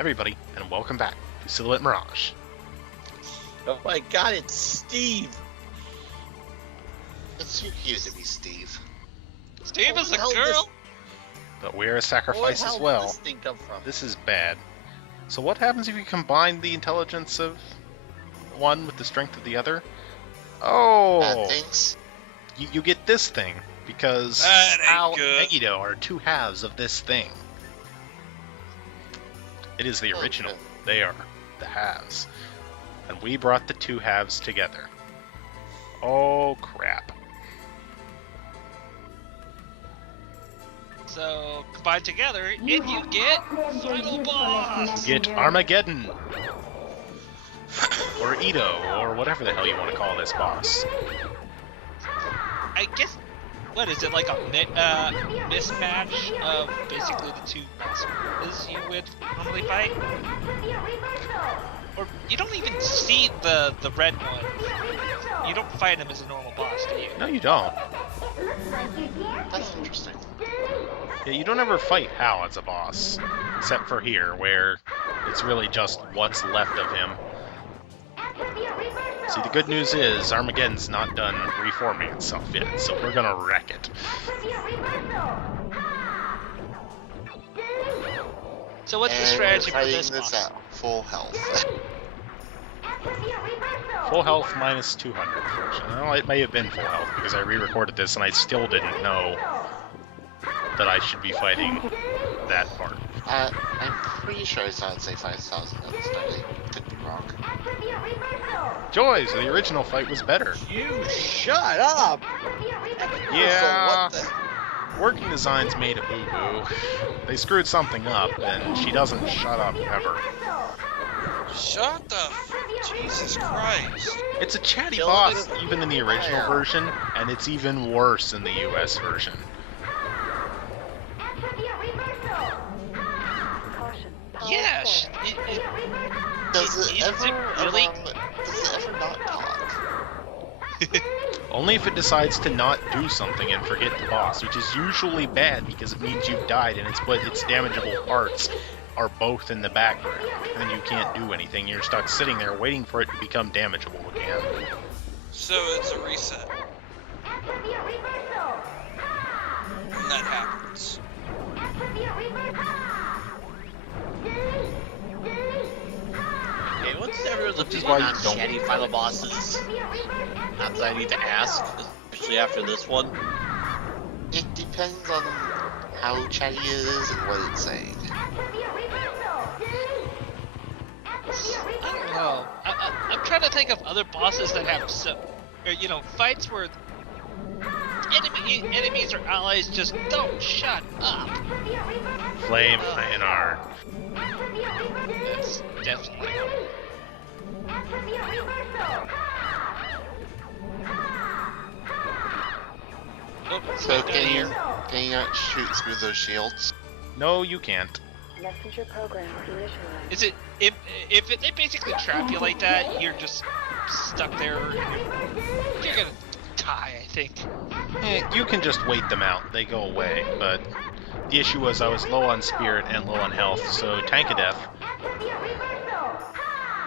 everybody, and welcome back to Silhouette Mirage. Oh my god, it's Steve! It's too cute to be Steve. Steve is a Where the hell girl? But we're a Where sacrifice the hell as did well. this thing come from? This is bad. So what happens if you combine the intelligence of one with the strength of the other? Oh, Bad things. you get this thing, because That ain't Al good. and Megiddo are two halves of this thing. It is the Oh, original. good. They are the halves. And we brought the two halves together. Oh, crap. So, combined together, and you get Final Boss! Get Armageddon! Or Ito, or whatever the hell you want to call this boss. I guess, what is it, like a mismatch of basically the two bosses you would normally fight? Or you don't even see the red one. You don't fight him as a normal boss, do you? No, you don't. That's interesting. Yeah, you don't ever fight Hal as a boss. Except for here, where it's really just what's left of him. See, the good news is Armageddon's not done reforming itself yet, so we're gonna wreck it. So what's the And strategy we're for this fighting this boss? at full health. Full health minus 200, fortunately. Well, it may have been full health, because I re-recorded this and I still didn't know that I should be fighting that part. I'm pretty sure I saw it say 5,000 at the start. I could be wrong. Joy, so the original fight was better. You shut up! Yeah. So what the... Working Design's made a boo-boo. They screwed something up, and she doesn't shut up ever. Shut the Jesus Christ. It's a chatty Kill boss, it. even in the original Fire. version, and it's even worse in the US version. Yes! Does it Is it ever really? Does it ever not talk? Only if it decides to not do something and forget the boss, which is usually bad because it means you've died and its damageable parts are both in the background, and you can't do anything. You're stuck sitting there waiting for it to become damageable again. So it's a reset. When that happens. Hey, what's everyone's Which is opinion why you on don't- chatty final bosses? Not that I need to ask, especially after this one. It depends on how chatty it is and what it's saying. I don't know. I'm trying to think of other bosses that have fights where enemies or allies just don't shut up. Flame Lionard. That's definitely. Oh, So right down can here. you not shoot through those shields? No, you can't. Messenger program initialized. Is it if they basically trap you like that, you're just stuck there. You're gonna die, I think. You can just wait them out. They go away. But the issue was I was low on spirit and low on health, so tank a death.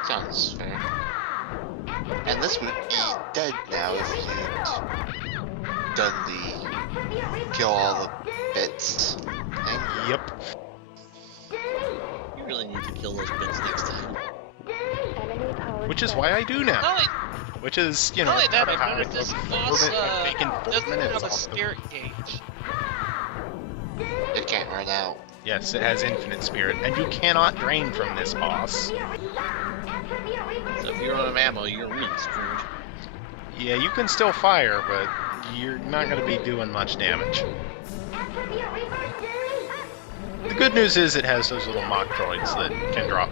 Sounds fair. And this would be dead now if you'd done the kill all the bits thing. Yep. You really need to kill those bits next time. Enemy powered Which is threat. why I do now. Not only, Which is, you know, not only that, part of I how noticed this I've boss taken 4 doesn't minutes have a off the- spirit gauge. It can't run out. Yes, it has infinite spirit, and you cannot drain from this boss. So if you run out of ammo, you're really screwed. Yeah, you can still fire, but you're not going to be doing much damage. The good news is it has those little mock droids that can drop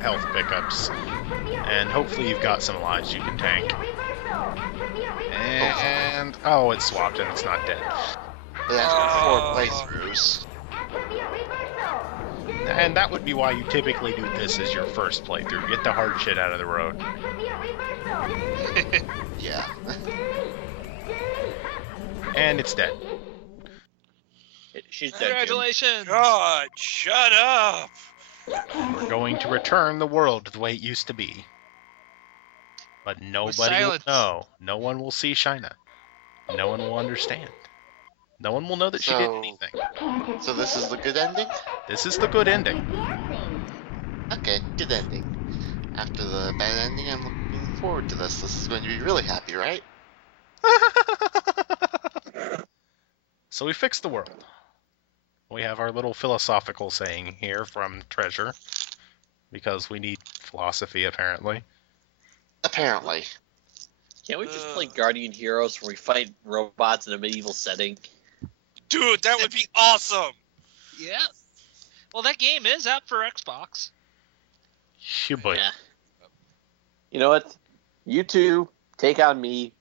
health pickups, and hopefully you've got some lives you can tank. And oh, it's swapped and it's not dead. But after 4 playthroughs, And that would be why you typically do this as your first playthrough. Get the hard shit out of the road. yeah. And it's dead. She's dead. Jim. Congratulations! God, shut up! We're going to return the world to the way it used to be. But nobody will silence. know. No one will see Shina. No one will understand. No one will know that she did So- anything. So this is the good ending? This is the good ending. Okay, good ending. After the bad ending, I'm looking forward to this. This is going to be really happy, right? So we fixed the world. We have our little philosophical saying here from Treasure. Because we need philosophy, apparently. Apparently. Can't we just play Guardian Heroes where we fight robots in a medieval setting? Dude, that would be awesome. Yeah. Well, that game is out for Xbox. Phew, boy. Yeah. You know what? You two take on me.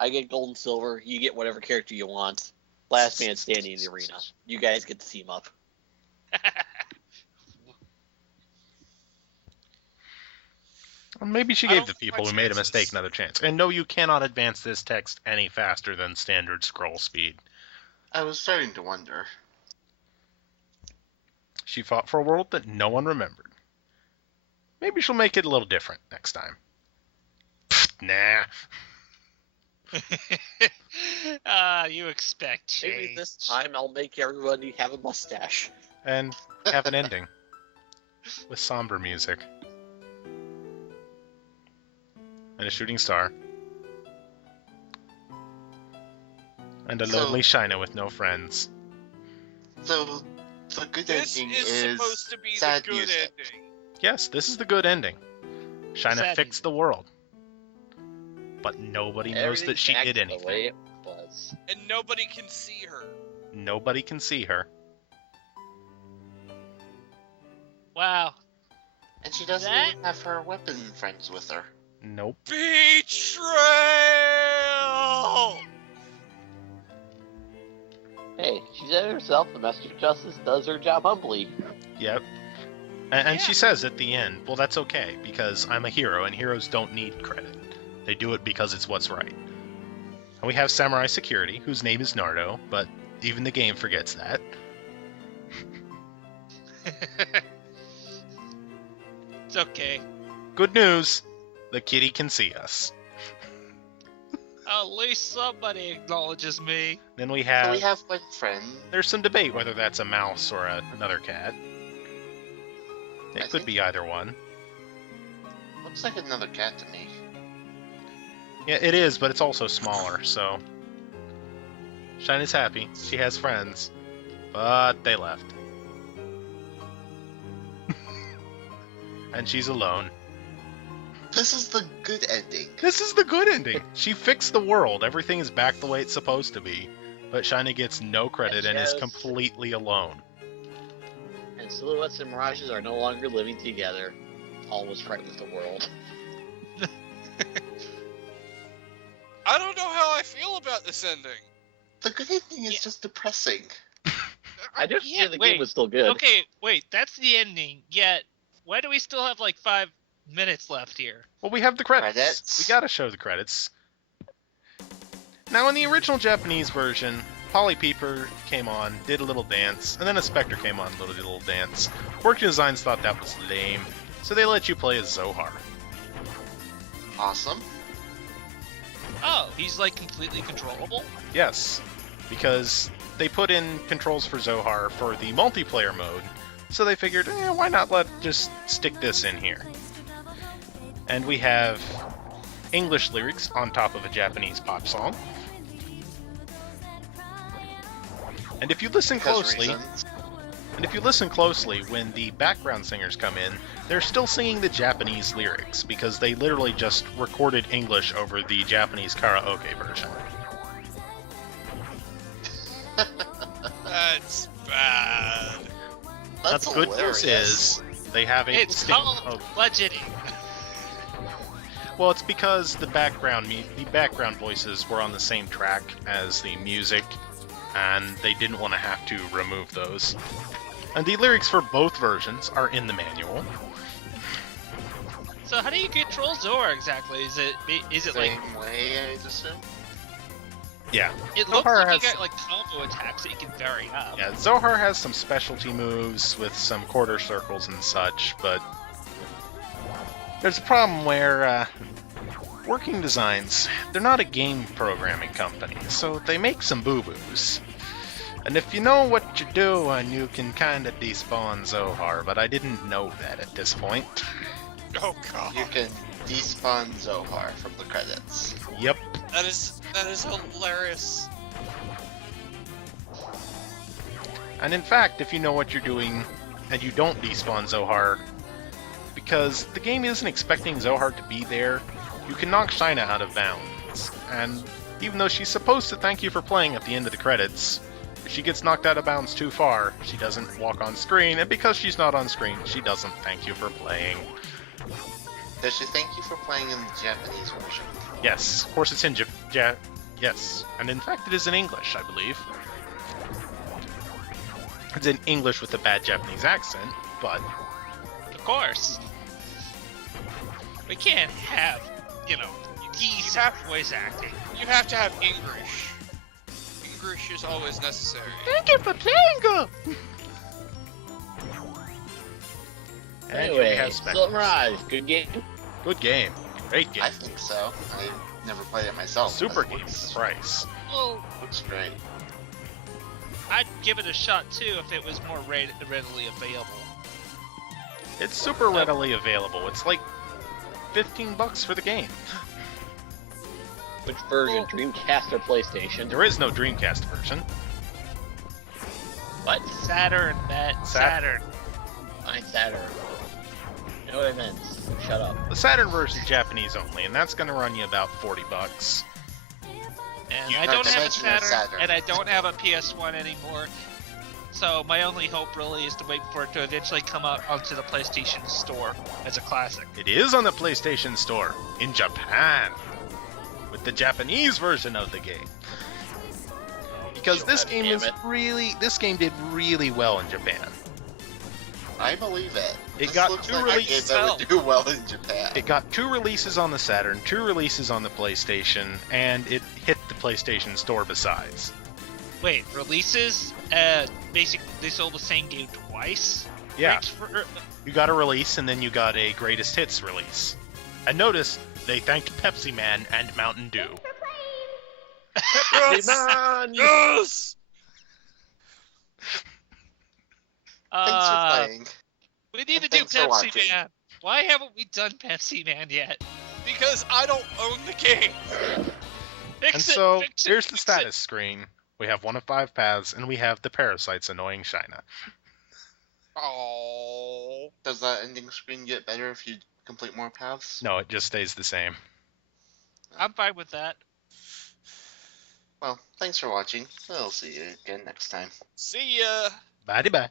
I get gold and silver. You get whatever character you want. Last man standing in the arena. You guys get to team up. Well, maybe she I gave don't the like my people who made a mistake chances. another chance. And no, you cannot advance this text any faster than standard scroll speed. I was starting to wonder. She fought for a world that no one remembered. Maybe she'll make it a little different next time. Pfft, nah. You expect change. Maybe this time I'll make everybody have a mustache. And have an ending. With somber music. And a shooting star. And a So- lonely Shina with no friends. So, the good This ending is supposed to be the sad good music. ending. Yes, this is the good ending. Shina Sad fixed the world. But nobody knows that Everything's she back did to anything. The way it was. And nobody can see her. Nobody can see her. Wow. And she doesn't That- even have her weapon friends with her. Nope. Betrayal! Hey, she said it herself, the Master of Justice does her job humbly. Yep. And Yeah. she says at the end, well, that's okay, because I'm a hero, and heroes don't need credit. They do it because it's what's right. And we have Samurai Security, whose name is Nardo, but even the game forgets that. It's okay. Good news! The kitty can see us. At least somebody acknowledges me. Then we So have... we have one friend. There's some debate whether that's a mouse or another cat. It I could think- be either one. Looks like another cat to me. Yeah, it is, but it's also smaller, so... Shina's happy. She has friends. But they left. And she's alone. This is the good ending. This is the good ending. She fixed the world. Everything is back the way it's supposed to be. But Shina gets no credit and is Yes. completely alone. And silhouettes and mirages are no longer living together. All was right with the world. I don't know how I feel about this ending. The good ending is Yeah. just depressing. I just Yeah, feel the wait. game was still good. Okay, wait, that's the ending. Yet, why do we still have like 5 minutes left here? Well, we have the credits. Credits. We gotta show the credits. Now, in the original Japanese version, Polly Peeper came on, did a little dance, and then a Spectre came on, did a little dance. Working Designs thought that was lame, so they let you play as Zohar. Awesome. Oh, he's like completely controllable? Yes, because they put in controls for Zohar for the multiplayer mode, so they figured, why not just stick this in here? And we have English lyrics on top of a Japanese pop song. And if you listen Because closely, reasons. when the background singers come in, they're still singing the Japanese lyrics because they literally just recorded English over the Japanese karaoke version. That's bad. That's Now, the good news hilarious. is they have a It's listing called of... budgeting. Well, it's because the background voices were on the same track as the music, and they didn't want to have to remove those. And the lyrics for both versions are in the manual. So how do you control Zohar exactly? Is it like Same way, I'd assume. Yeah. It looks Zohar like you has- got like combo attacks that you can vary up. Yeah, Zohar has some specialty moves with some quarter circles and such, but there's a problem where working designs, they're not a game programming company, so they make some boo-boos. And if you know what you're doing, you can kind of despawn Zohar, but I didn't know that at this point. Oh god. You can despawn Zohar from the credits. Yep. That is hilarious. And in fact, if you know what you're doing and you don't despawn Zohar, because the game isn't expecting Zohar to be there, you can knock Shaina out of bounds. And even though she's supposed to thank you for playing at the end of the credits, if she gets knocked out of bounds too far, she doesn't walk on screen, and because she's not on screen, she doesn't thank you for playing. Does she thank you for playing in the Japanese version? Yes, of course it's in yes, and in fact it is in English, I believe. It's in English with a bad Japanese accent, but Of course. We can't have, decent have- voice acting. You have to have English. English is always necessary. thank you for playing, girl. And here we Anyway, have still Spectres. Mirage. Good game. Good game, great game, I think so. I never played it myself. super but it game. looks- Price. Well, Looks great. I'd give it a shot too if it was more readily available. It's super readily available. It's like $15 for the game. Which version? Dreamcast or PlayStation? There is no Dreamcast version. What? Saturn, Matt. Saturn. My Saturn. You know what I meant. Shut up. The Saturn version is Japanese only, and that's going to run you about $40. And You I have don't to have a mention a Saturn, Saturn. and I don't have a PS1 anymore. So my only hope really is to wait for it to eventually come out onto the PlayStation Store as a classic. It is on the PlayStation Store in Japan with the Japanese version of the game. Because this God game damn is it. this game did really well in Japan. I believe it. It This got looks two like a game releases that would do well in Japan. It got 2 releases on the Saturn, 2 releases on the PlayStation, and it hit the PlayStation Store besides. Wait, releases? Basically, they sold the same game twice? Yeah, Thanks for- you got a release and then you got a greatest hits release. And notice they thanked Pepsi Man and Mountain Dew. Yes! Man! Yes! Thanks for playing. We need to And do thanks for Pepsi watching. Man. Why haven't we done Pepsi Man yet? Because I don't own the game. Fix And it, so, fix it, here's the fix status screen. We have 1 of 5 paths, and we have the parasites annoying Shaina. Oh. Does that ending screen get better if you complete more paths? No, it just stays the same. it. I'm fine with that. Well, thanks for watching. I'll see you again next time. See ya. Bye-bye.